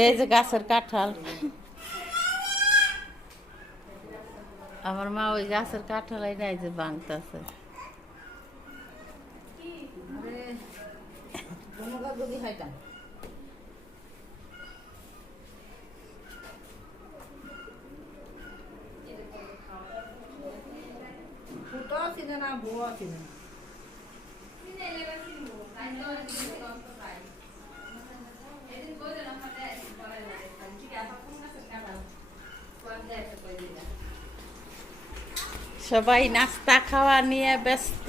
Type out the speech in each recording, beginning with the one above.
এই যে গাছের কাঁঠাল, আমার মা ওই গাছের কাঁঠালাই নাই যে ভাঙতেছে। সবাই নাস্তা খাওয়া নিয়ে ব্যস্ত।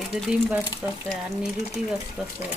এই যে ডিম বাজতেছে আর রুটি বাজতেছে।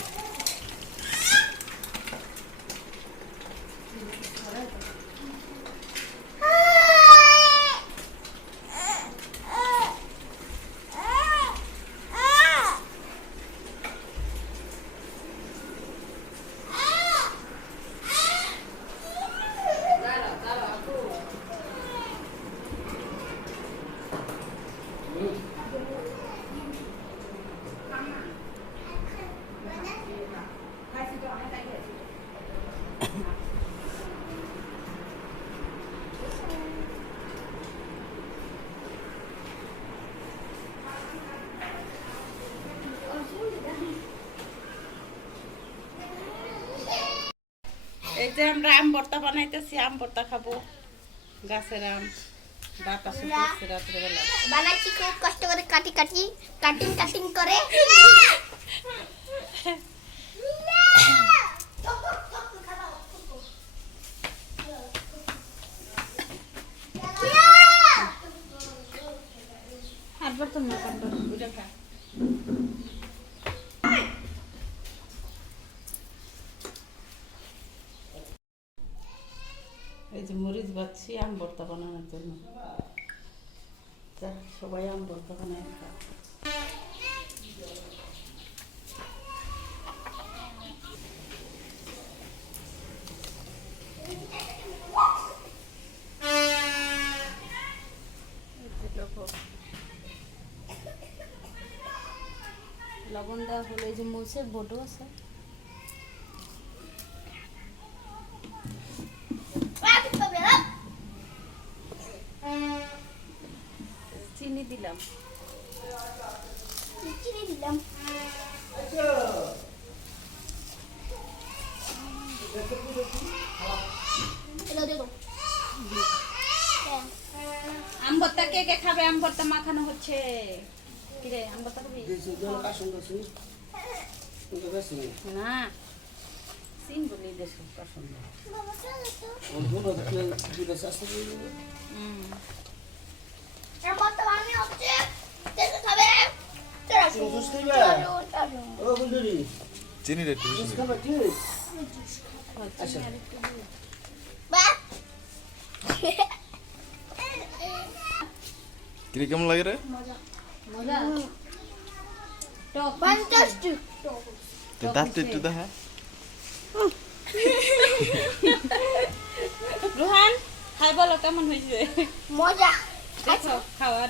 এই যে আমরা আম ভর্তা বানাইতেছি, আম ভর্তা খাবো। গাছের আম বাতাসে পড়ছে রাত্রেবেলা। বানাচ্ছি খুব কষ্ট করে, কাটিং করে। হাতবার তো না কাটবো, ওইটা খা। এই যে মরিচ বাচ্ছি আম ভর্তা বানানোর জন্য। সবাই আম ভর্তা বানায় খা। লবণ দেওয়া হলো, এই যে মরিচের বড়ো আছে। চিনি দিলাম। আম ভর্তা কে কে খাবে? আম ভর্তা মাখানো হচ্ছে। কিরে আম ভর্তা খাবি? না সিন বলি দেশ পছন্দ। চিনি রে কিরে কেমন লাগে রে? মজা টক ফ্যান্টাস্টিক। দাঁত একটু দেখা। রোহান খাই বলো কেমন হয়েছে? মজা। দেখো খাওয়া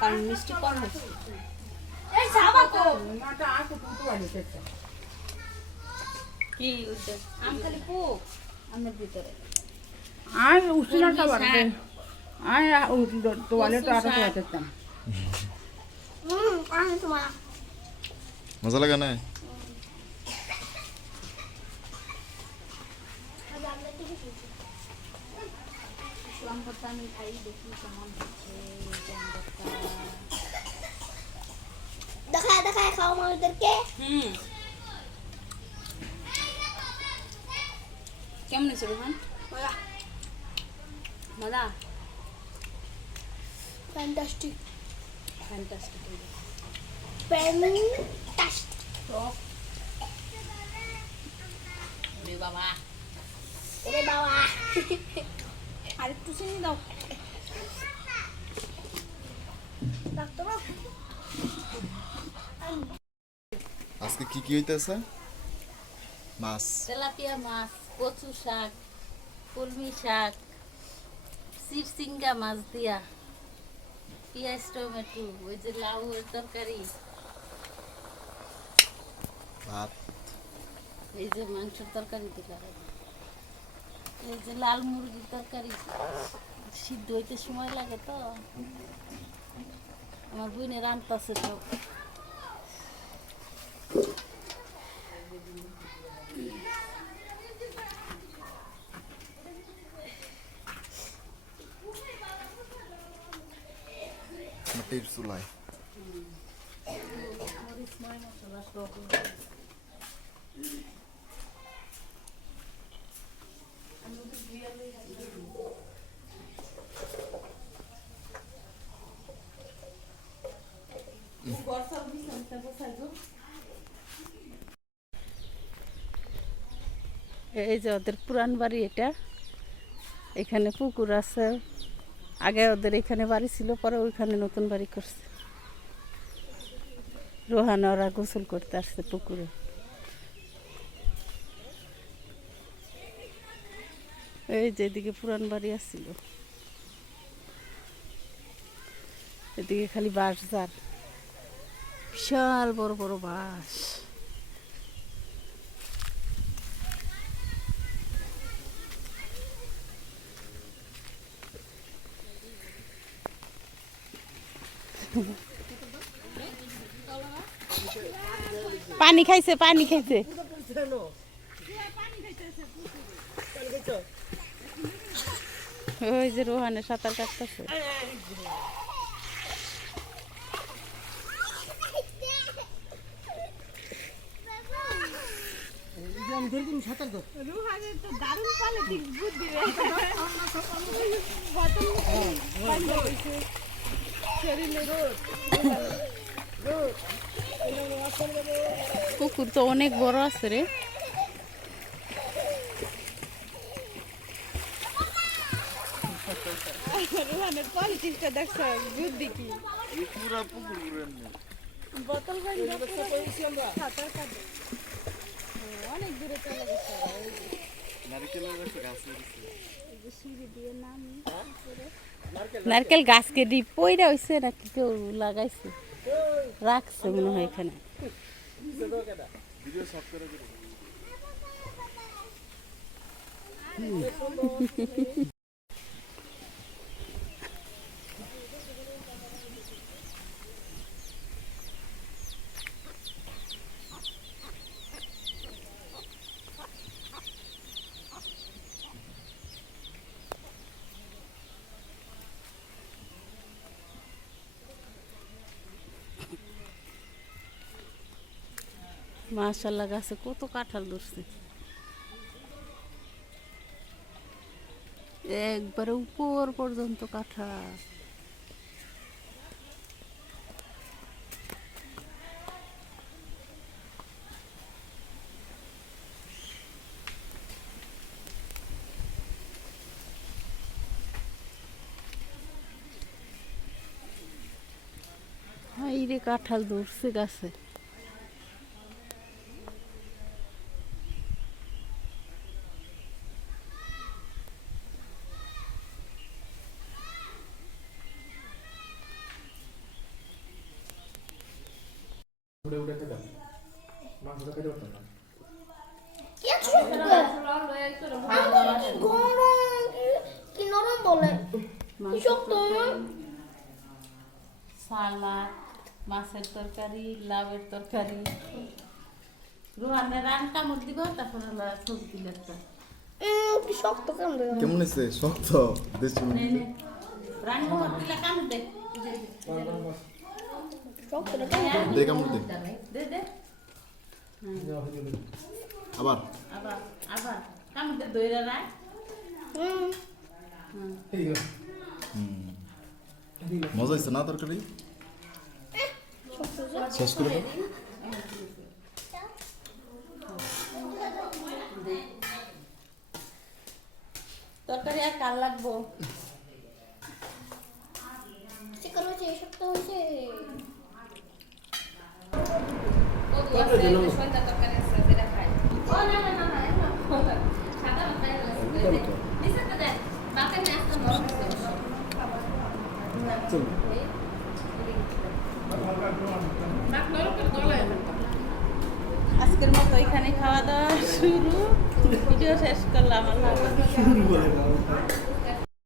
কারণ মিষ্টি কম হচ্ছে। এই সাবা কো কি উদ্দেশ্য? আম খালি পোক আমের ভিতরে। আর উষ্ণটা বাড়বে। আর তোয়ালেটা আটা তোয়াতেতাম। কারণ তোমার মজা লাগে না? আম ভর্তা আমি খাই, দেখি কেমন হচ্ছে। দেখা খাও আমাদেরকে। কেমন হয়েছে রোহান? মজা ফ্যান্টাস্টিক। ফ্যান্টাস্টিক। ফ্যান্টাস্টিক। ওরে বাবা, ওরে বাবা। আরেকটু চিনি দাও। ডাক্তার আজকে কি কি হইতেছে? মাছ। তেলাপিয়া মাছ, কচু শাক, কলমি শাক, চিরচিঙ্গা মাছ দিয়া, পেঁয়াজ টমেটো, ওই যে লাউয়ের তরকারি, ভাত। এই যে মাংসের তরকারি দিলাম, এই যে লাল মুরগির তরকারি, সিদ্ধ হইতে সময় লাগে তো আমার বোনে রান্তাছে সব। মাটির চুলায়। মরিচ ময় মশলা সব। এই যে ওদের পুরান বাড়ি এটা, এখানে পুকুর আছে। আগে ওদের এখানে বাড়ি ছিল, পরে ওইখানে নতুন বাড়ি করছে। রোহান ওরা গোসল করতে আসছে পুকুরে। এই যে এদিকে পুরান বাড়ি আসছিল, এদিকে খালি বাঁশ ঝাড়, বিশাল বড় বড় বাঁশ। পানি খাইছে, পানি খাইছে। ওই যে রোহানে সাঁতার কাটতেছে। পুকুর তো অনেক বড় আছে রে। রোহানের পলিটিক্সটা দেখছো, বুদ্ধি কি পুরা পুকুর ঘুরে নি। বোতল সাঁতার কাটে অনেক দূরে চলে গেছে। নারকেলের গাছ লাগিয়েছে। নারকেল গাছ কেটে পইরা হইছে নাকি কেউ লাগাইছে, রাখছে মনে হয় এখানে। ভিডিও শট করে দিও। মাশাআল্লাহ, গাছে কত কাঁঠাল ধরছে, একবারে উপর পর্যন্ত কাঁঠাল। হাই রে, কাঁঠাল ধরছে গাছে। কি নরম বলে, কি শক্ত। সালাদ, মাছের তরকারি, লাউয়ের তরকারি। রোহানে রান্না মত দিব, তারপর হলো সবজি একটা। কি শক্ত কেমন কেমন হয়েছে? শক্ত দেশি নে নে, রান্না মত দিলে কাম দে। শক্ত দে কেমন দে। দে দে। আবার আবার আবার কাম দে, দইরা রাখ। মজা হয়েছে না তরকারি? শেষ করে দাও। তরকারি আর কাল লাগবো। চিকেন হয়েছে, শক্ত হয়েছে। কত আছে? আজকের মতো এখানে খাওয়া দাওয়া শুরু, ভিডিও শেষ করলাম। আল্লাহ হাফেজ।